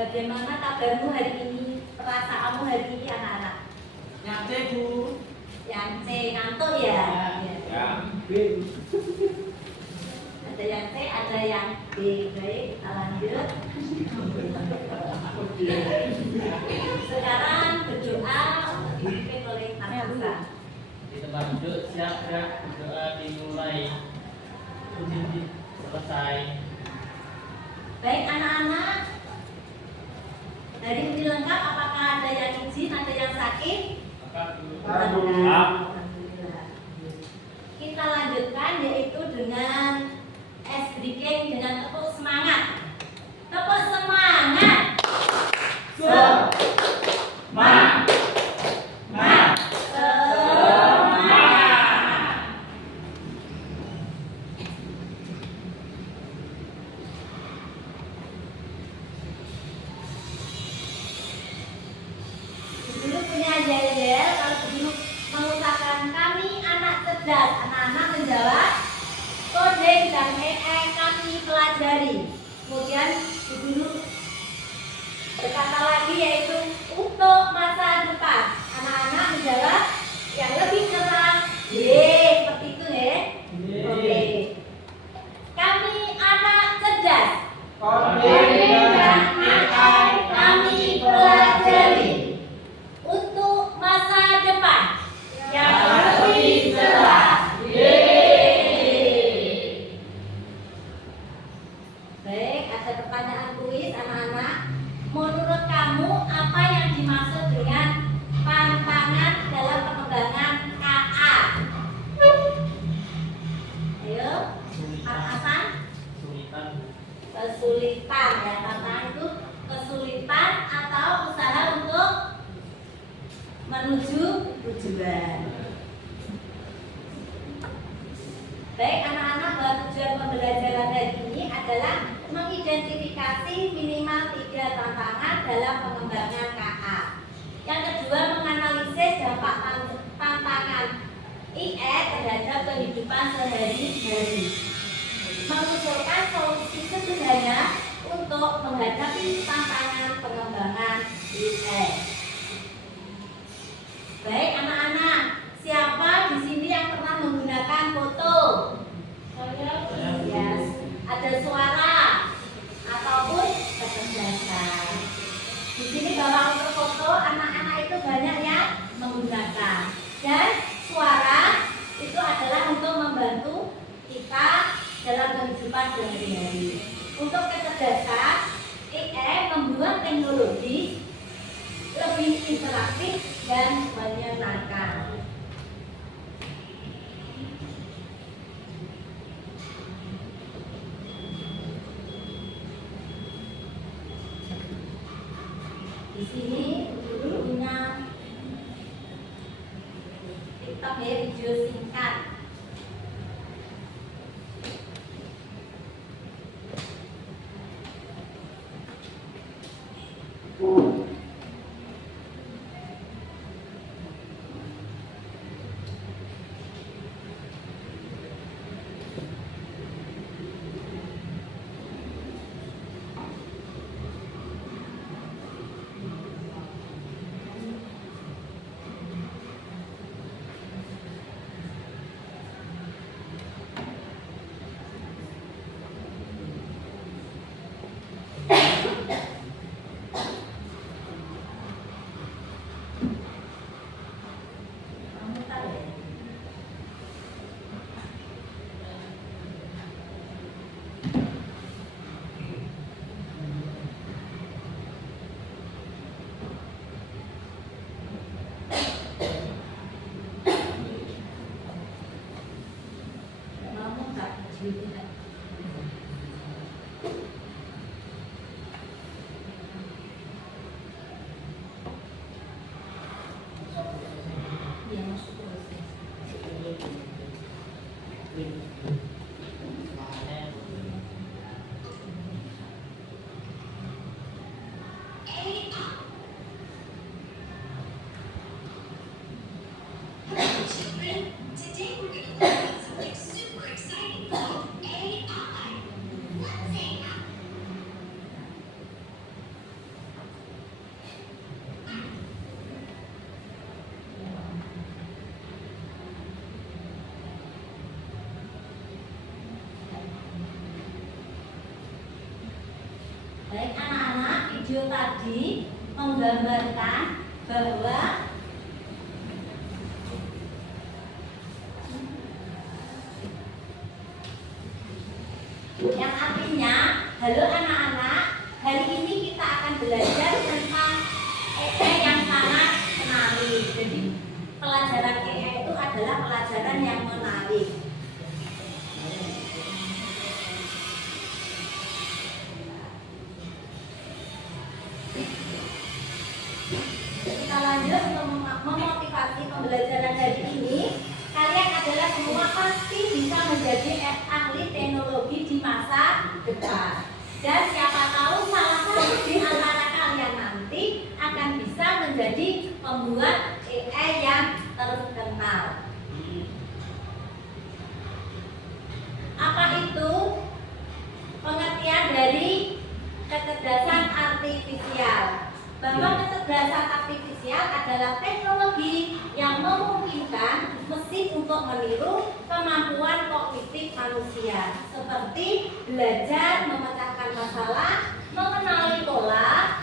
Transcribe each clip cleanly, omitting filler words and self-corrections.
Bagaimana kabarmu hari ini? Perasaanmu hari ini anak-anak? Nyate Bu. Yang C ngantuk ya? Ya. Ada yang C, ada yang B. Baik, kita lanjut. Sekarang berdoa untuk dipimpin oleh Narsa. Di tempat duduk siap ya, doa dimulai. Puji selesai. Baik anak-anak, dari ini lengkap. Apakah ada yang izin, ada yang sakit? Alhamdulillah. Kita lanjutkan yaitu dengan es breaking dengan tepuk semangat. Tepuk semangat. Semangat. Dulu punya yel-yel, kalau dulu mengucapkan kami anak cerdas, anak-anak menjawab koding dan kami pelajari. Kemudian dulu berkata lagi yaitu untuk masa depan, anak-anak menjawab yang lebih cerah. Seperti itu ya. Oke. Kami anak cerdas. Koding dan kami pelajari. Untuk masa depan yang lebih cerah. Baik, ada pertanyaan kuis anak-anak. Menurut kamu apa yang dimaksud dengan tantangan dalam pengembangan KA? Ayo, Pak Hasan. Kesulitan ya, tantangan itu kesulitan atau usaha untuk menuju tujuan. Baik anak-anak, bahwa tujuan pembelajaran hari ini adalah mengidentifikasi minimal 3 tantangan dalam pengembangan KA. Yang kedua, menganalisis dampak tantangan IE terhadap kehidupan sehari-hari. Mengusulkan solusi sederhana untuk menghadapi tantangan pengembangan IE. Baik anak-anak, siapa di sini yang pernah menggunakan foto? Yes. Ada suara ataupun kecerdasan. Di sini bahwa untuk foto anak-anak itu banyak yang menggunakan. Dan suara itu adalah untuk membantu kita dalam kehidupan sehari-hari. Untuk kecerdasan, IE membuat teknologi lebih interaktif dan menyenangkan. Di sini punya TikTok ya, video singkat. video tadi menggambarkan bahwa yang artinya, halo anak-anak, hari ini kita akan belajar tentang EE yang sangat menarik. Jadi pelajaran EE itu adalah pelajaran yang menarik. Kita lanjut untuk memotivasi pembelajaran hari ini. Kalian adalah semua pasti bisa menjadi ahli teknologi di masa depan. Dan siapa tahu salah satu di antara kalian nanti akan bisa menjadi pembuat EE yang terkenal. Apa itu pengertian dari kecerdasan artifisial? Bahwa kecerdasan artifisial adalah teknologi yang memungkinkan mesin untuk meniru kemampuan kognitif manusia, seperti belajar, memecahkan masalah, mengenali pola,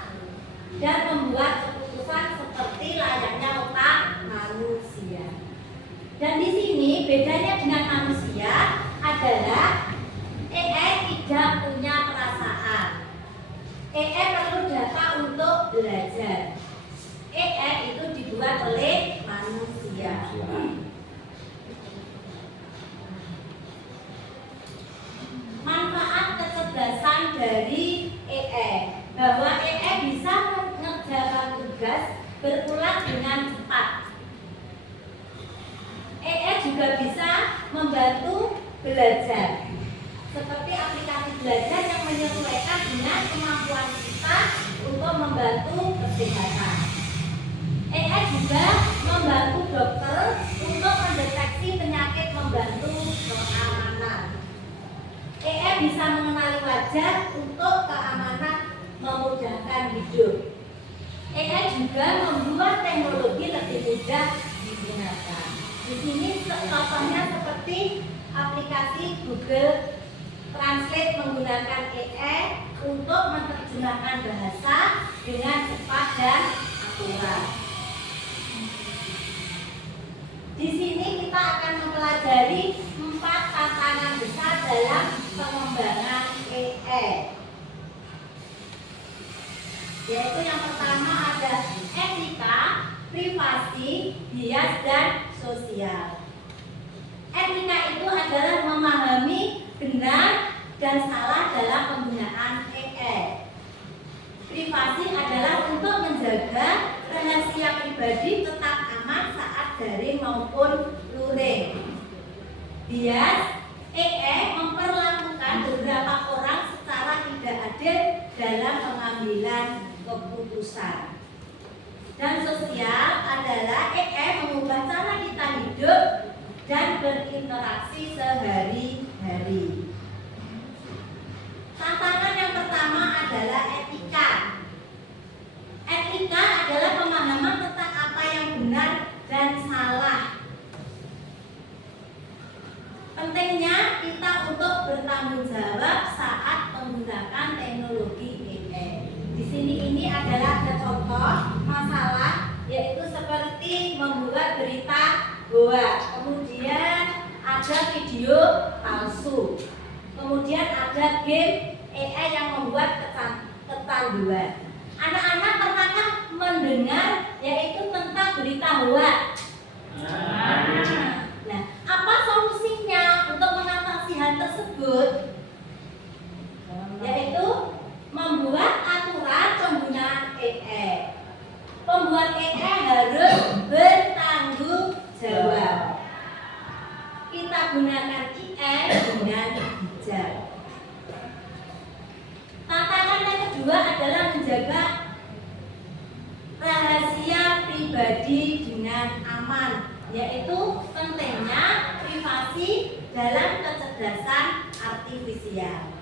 dan membuat keputusan seperti layaknya otak manusia. Dan di sini bedanya dengan manusia adalah EE tidak punya perasaan. EE perlu data untuk belajar. EE itu dibuat oleh manusia. Manfaat kecerdasan dari EE, bahwa EE bisa mengerjakan tugas berulang dengan cepat. EE juga bisa membantu belajar, seperti aplikasi belajar yang menyesuaikan dengan kemampuan kita untuk membantu kesehatan. EE juga membantu dokter untuk mendeteksi penyakit, membantu keamanan. EE bisa mengenali wajah untuk keamanan, memudahkan hidup. EE juga membuat teknologi lebih mudah digunakan. Di sini contohnya seperti aplikasi Google Translate menggunakan EE untuk menerjemahkan bahasa dengan cepat dan akurat. Di sini kita akan mempelajari 4 tantangan besar dalam pengembangan EE. Yaitu yang pertama ada etika, privasi, bias, dan sosial. Etika itu adalah memahami benar dan salah dalam penggunaan EE. Privasi adalah untuk menjaga rahasia pribadi tetap aman saat daring maupun luring. Bias, EE memperlakukan beberapa orang secara tidak adil dalam pengambilan keputusan. Dan sosial adalah EE mengubah cara kita hidup dan berinteraksi sehari-hari. Tantangan yang pertama adalah etika. Etika adalah pemahaman tentang apa yang benar dan salah. Pentingnya kita untuk bertanggung jawab saat menggunakan teknologi EE. Di sini ini adalah contoh masalah, yaitu seperti membuat berita hoax, kemudian ada video palsu, kemudian ada game EE yang membuat kecanduan. Anak-anak pernahkah mendengar yaitu tentang berita hoax? Nah, apa solusinya untuk mengatasi hal tersebut? Yaitu membuat aturan penggunaan EE. Pembuat EE harus bertanggung jawab. Kita gunakan EE dengan bijak. Tantangan yang kedua adalah menjaga rahasia pribadi dengan aman, yaitu pentingnya privasi dalam kecerdasan artifisial.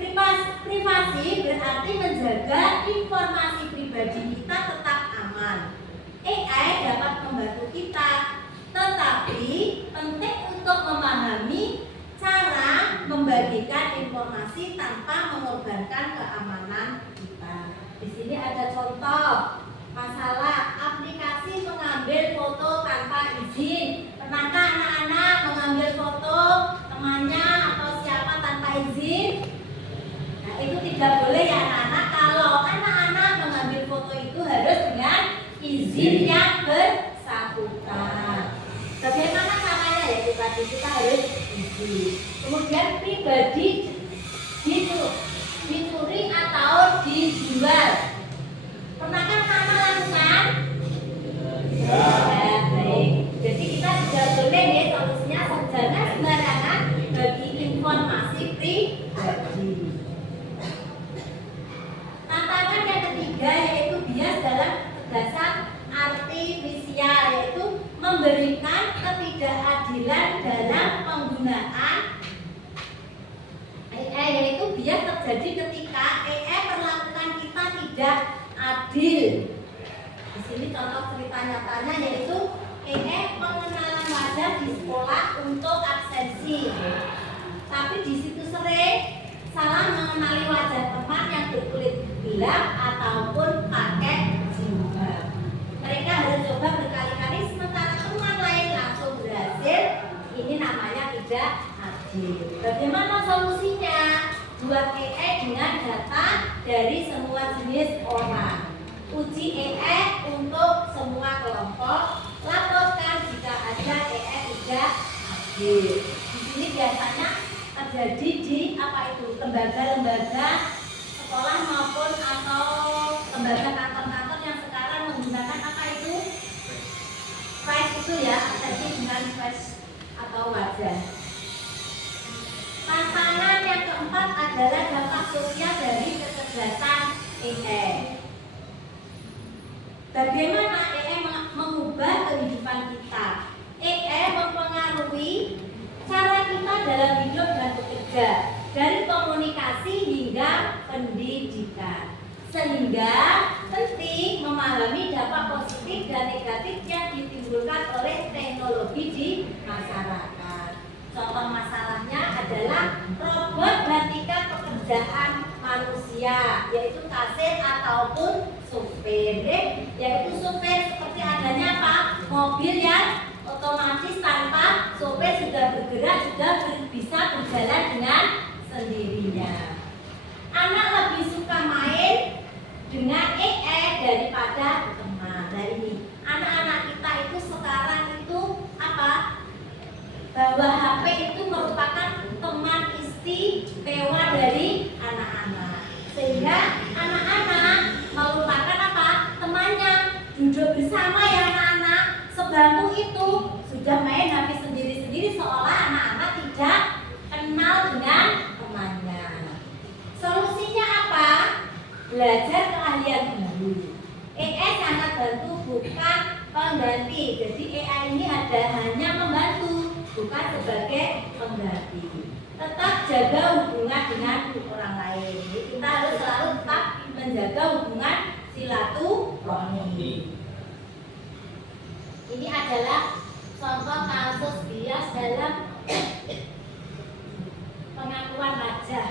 Privasi berarti menjaga informasi pribadi kita tetap aman. EE dapat membantu kita, tetapi penting untuk memahami cara membagikan informasi tanpa mengorbankan keamanan ada contoh masalah aplikasi mengambil foto tanpa izin. Pernahkah anak-anak mengambil foto temannya atau siapa tanpa izin? Nah, itu tidak boleh ya anak-anak. Kalau anak-anak mengambil foto itu harus dengan izin yang bersangkutan. Bagaimana caranya ya tadi kita harus izin. Kemudian pribadi dicuri atau dijual. Pernahkah anak lakukan? Ya, baik. Jadi kita tidak boleh ya solusinya jangan sembarangan bagi informasi pribadi. Tantangan yang ketiga yaitu bias dalam kecerdasan artifisial, yaitu memberikan ketidakadilan dalam penggunaan AI, yaitu bias terjadi ketika AI perlakukan kita tidak adil. Di sini contoh cerita nyatanya yaitu AI pengenalan wajah di sekolah untuk absensi, tapi di situ sering salah mengenali wajah teman yang berkulit gelap ataupun pakai jilbab. Mereka harus coba berkali-kali sementara teman lain langsung berhasil. Ini namanya tidak adil. Bagaimana solusinya? Buat AI dengan data dari semua jenis orang. Uji AI untuk semua kelompok. Laporkan jika ada AI tidak adil. Di sini biasanya terjadi di lembaga-lembaga sekolah maupun atau lembaga kantor-kantor yang sekarang menggunakan face itu ya, jadi dengan face atau wajah. Tantangan yang keempat adalah dampak sosial dari kecerdasan AI. Bagaimana AI mengubah kehidupan kita? AI mempengaruhi cara kita dalam hidup dan bekerja, dari komunikasi hingga pendidikan. Sehingga penting memahami dampak positif dan negatif yang ditimbulkan oleh teknologi di masyarakat. Contoh masalahnya adalah robot gantikan pekerjaan manusia, yaitu kasir ataupun supir. Yaitu supir seperti adanya apa? Mobil yang otomatis tanpa supir sudah bergerak, sudah bisa berjalan dengan sendirinya. Anak lebih suka main dengan AI daripada teman. Nah ini anak-anak kita itu sekarang itu apa? Bahwa HP itu merupakan teman istimewa dari anak-anak. Sehingga anak-anak melupakan apa? Temannya. Duduk bersama ya anak-anak, sebangku itu sudah main HP sendiri-sendiri seolah anak-anak tidak kenal dengan temannya. Solusinya apa? Belajar keahlian baru. AI sangat bantu, bukan pengganti. Jadi AI ini hanya membantu, bukan sebagai pengganti. Tetap jaga hubungan dengan orang lain. Jadi kita harus selalu tetap menjaga hubungan silaturahmi. Ini adalah contoh kasus bias dalam pengakuan wajah.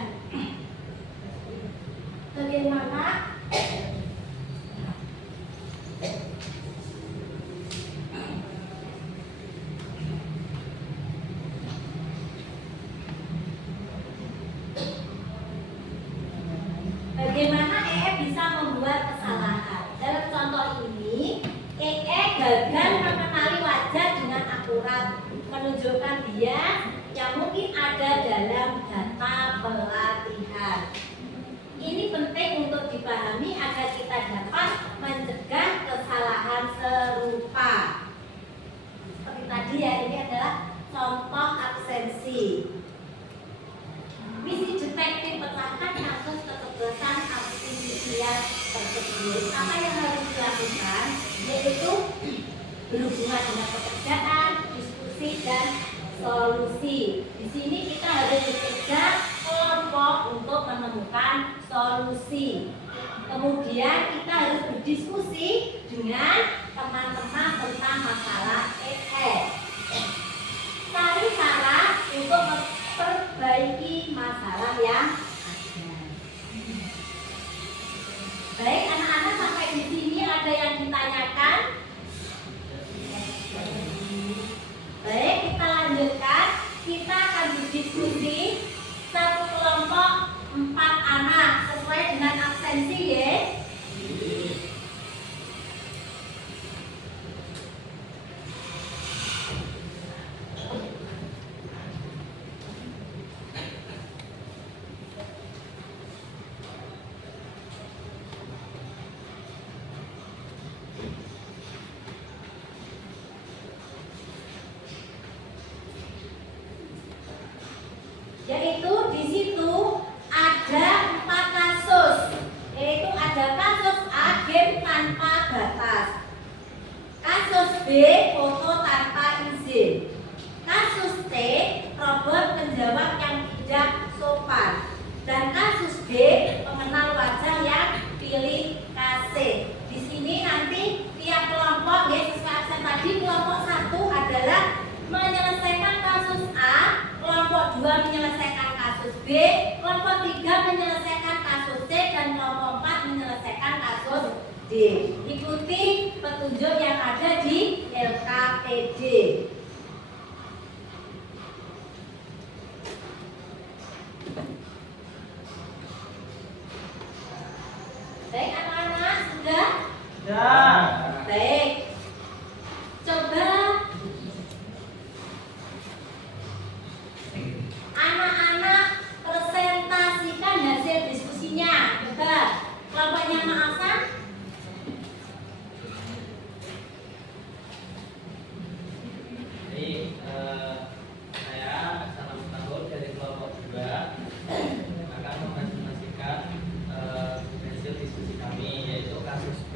Bagaimana AI bisa membuat kesalahan? Dalam contoh ini, AI gagal mengenali wajah dengan akurat, menunjukkan bias yang mungkin ada dalam data pelatihan. Ini penting untuk dipahami agar kita dapat mencegah kesalahan serupa. Seperti tadi ya, ini adalah contoh absensi. Misi detektif pecahkan kasus kecerdasan artifisial tersebut. Apa yang harus dilakukan? Yaitu berhubungan dengan pekerjaan, diskusi dan solusi. Di sini kita harus bekerja kelompok untuk menemukan solusi. Kemudian kita harus berdiskusi dengan teman-teman tentang masalah AI. Cari cara untuk memperbaiki masalah yang ada. Baik anak-anak. ada yang ditanyakan? Baik, kita lanjutkan. Kita akan berdiskusi satu kelompok 4 anak sesuai dengan absensi ya. Yaitu di situ ada 4 kasus, yaitu ada kasus A game tanpa batas, kasus B foto tanpa izin, kasus C robot penjawab yang tidak sopan, dan kasus D pengenal wajah yang pilih kasih. Di sini nanti tiap kelompok ya sesuai absen tadi, kelompok 1 adalah menyelesaikan kasus A, kelompok 2 menyelesaikan kasus B, kelompok 3 menyelesaikan kasus C, dan kelompok 4 menyelesaikan kasus D. Ikuti petunjuk yang ada di LKPD. Baik anak-anak, sudah? Ya. Baik. Coba anak-anak presentasikan hasil diskusinya. Coba kelompoknya Ma'afan. Jadi saya Salam Tahun dari kelompok 2 akan mempresentasikan hasil diskusi kami, yaitu kasus B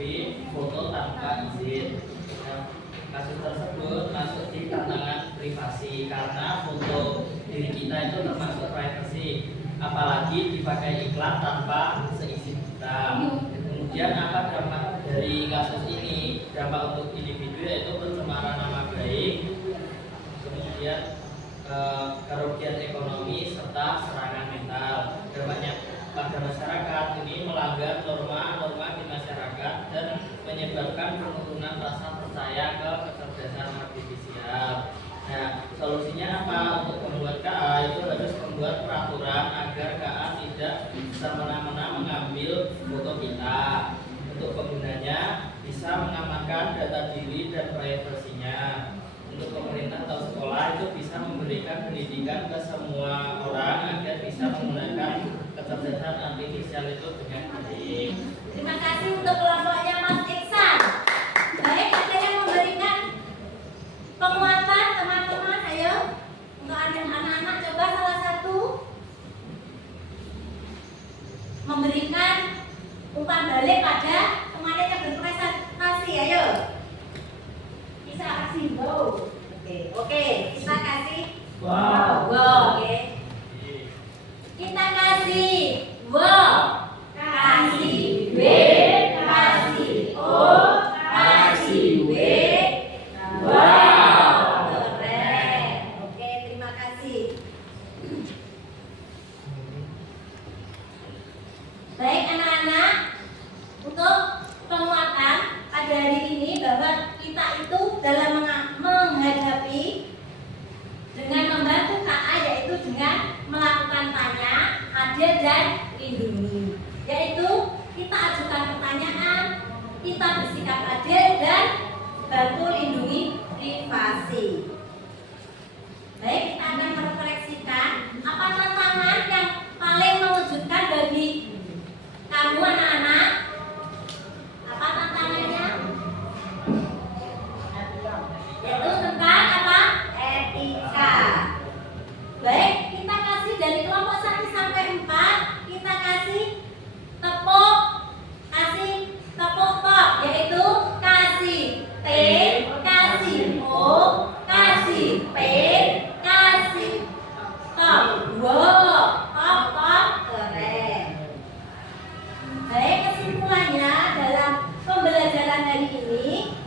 foto tanpa izin. Nah, kasus tersebut masuk di tantangan privasi karena foto diri kita itu termasuk privacy, apalagi dipakai iklan tanpa seizin kita. Kemudian apa dampak dari kasus ini? Dampak untuk individu yaitu pencemaran nama baik, kemudian kerugian ekonomi serta serangan mental. Dampaknya pada masyarakat ini melanggar norma-norma di masyarakat dan menyebabkan penurunan rasa percaya ke kecerdasan artifisial. Nah, solusinya apa? Untuk membuat KA itu harus membuat peraturan agar KA tidak semena-mena mengambil foto kita. Untuk penggunanya bisa mengamankan data diri dan privasinya. Untuk pemerintah atau sekolah itu bisa memberikan pendidikan ke semua orang agar bisa menggunakan kecerdasan artifisial itu dengan baik. Terima kasih untuk kelompoknya Mas Iksan. Baik, ada yang memberikan penguatan teman-teman, ayo. Untuk anak-anak coba salah satu memberikan umpan balik pada teman yang berprestasi, ayo. Bisa kasih wow. Oke, kita kasih Wow. oke. Kita kasih wow, kasih B, kasih O, kasih W. Wow, keren. Oke, terima kasih. Baik anak-anak, untuk penguatan pada hari ini bahwa kita itu dalam menghadapi dengan membantu KA yaitu dengan melakukan tanya, adil dan lindungi. Yaitu kita ajukan pertanyaan, kita bersikap adil dan bantu lindungi privasi. Baik, kita akan merefleksikan apa tantangan yang paling mengejutkan bagi kamu anak-anak. Apa tantangannya? Yaitu tentang apa? Etika. Baik, kita kasih dari kelompok 1 sampai 4, kita kasih tepuk top, yaitu kasih T, kasih O, kasih P, kasih top. Wow, top, keren. Baik, kesimpulannya dalam pembelajaran hari ini,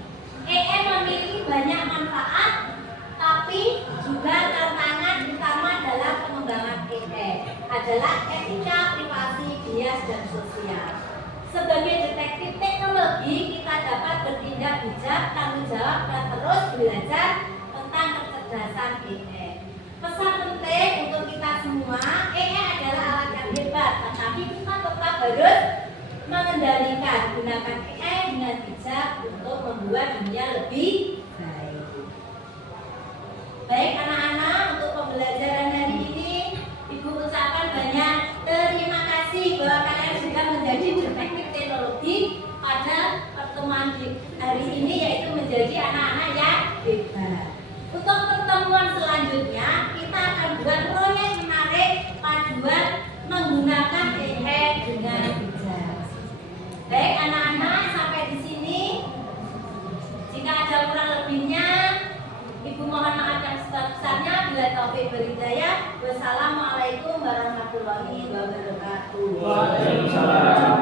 EM memiliki banyak manfaat, tapi juga tantangan utama dalam pengembangan EM adalah etika, privasi, bias, dan sosial. Sebagai detektif teknologi, kita dapat semua, adalah alat yang hebat, tetapi kita tetap harus mengendalikan, gunakan dengan bijak untuk membuat dunia lebih baik. Baik anak-anak, untuk pembelajaran hari ini Ibu ucapkan banyak terima kasih bahwa kalian sudah menjadi detektif teknologi pada pertemuan hari ini, yaitu menjadi anak-anak yang hebat. Untuk pertemuan selanjutnya kita akan buat proyek menarik paduan menggunakan dengan bijak. Baik anak-anak, sampai di sini. Jika ada kurang lebihnya, Ibu mohon maaf yang sebesar-besarnya. Bila taufik berhidayah. Wassalamualaikum warahmatullahi wabarakatuh. Waalaikumsalam.